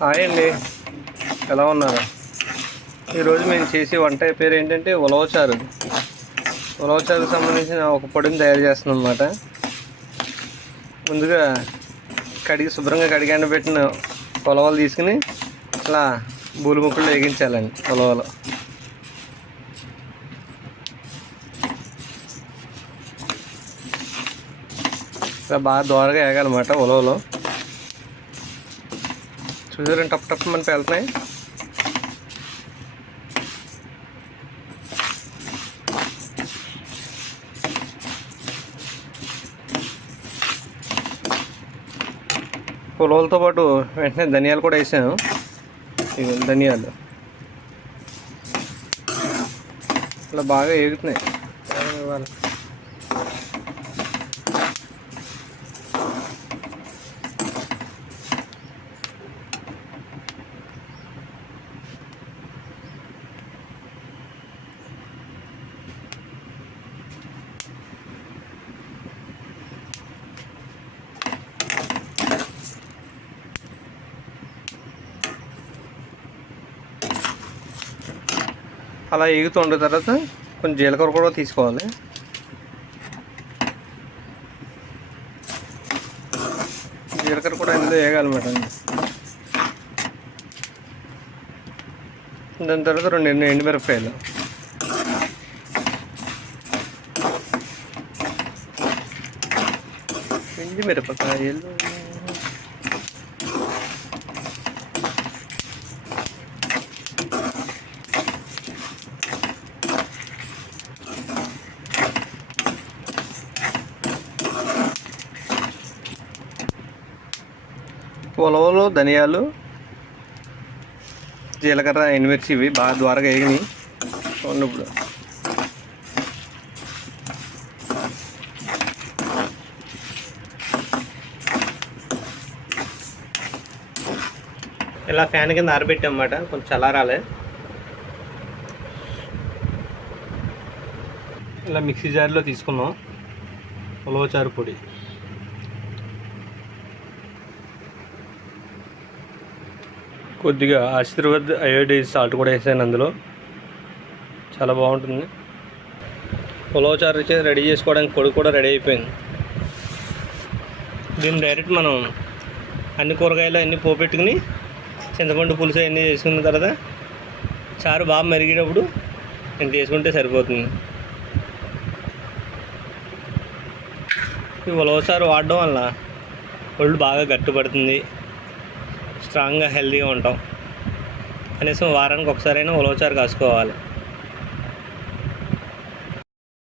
Hi అండి. ఎలా ఉన్నారు? ఈరోజు మేము చేసే వంట పేరు ఏంటంటే ఉలవచారు ఉలవచారుకు సంబంధించిన ఒక పొడిని తయారు చేస్తున్నాం అనమాట ముందుగా కడిగి శుభ్రంగా కడిగి ఎండబెట్టిన ఉలవలు తీసుకుని ఇలా బూలు ముక్కలు వేగించాలండి ఉలవలు. ఇలా బాగా దోరగా వేగాలన్నమాట ఉలవలు. చూసారండి టప్ టప్ మనం వెళ్తున్నాయి. ఉలవలతో పాటు వెంటనే ధనియాలు కూడా వేసాను. ఇవి ధనియాలు. ఇలా బాగా ఎగుతున్నాయి అలా ఎగుతుండే తర్వాత కొంచెం జీలకర్ర కూడా తీసుకోవాలి. జీలకర్ర కూడా ఇందులో వేయాలన్నమాట దాని తర్వాత రెండు ఎండు ఎండుమిరపకాయలు. ఎండు ఉలవలు ధనియాలు జీలకర్ర ఎండుమిర్చి ఇవి బాగా ద్వారగా వేగినాయి చూడండి ఇప్పుడు. ఇలా ఫ్యాన్ కింద ఆరబెట్టామన్నమాట కొంచెం చల్లారాలి. ఇలా మిక్సీ జార్లో తీసుకున్నాం. ఉలవచారు పొడి. కొద్దిగా ఆశీర్వాద్ అయోడైజ్ సాల్ట్ కూడా వేసాను అందులో. చాలా బాగుంటుంది. ఉలవచారు వచ్చి రెడీ చేసుకోవడానికి పొడి కూడా రెడీ అయిపోయింది. దీన్ని డైరెక్ట్ మనం అన్ని కూరగాయలు అన్ని పోపెట్టుకుని చింతపండు పులుసు అన్నీ చేసుకున్న తర్వాత చారు బాగా మెరిగేటప్పుడు ఇంత వేసుకుంటే సరిపోతుంది. ఈ ఉలవసారు వాడడం వల్ల ఒళ్ళు బాగా గట్టుపడుతుంది స్ట్రాంగ్గా హెల్తీగా ఉంటాం. కనీసం వారానికి ఒకసారైనా ఉలవచారు కాసుకోవాలి.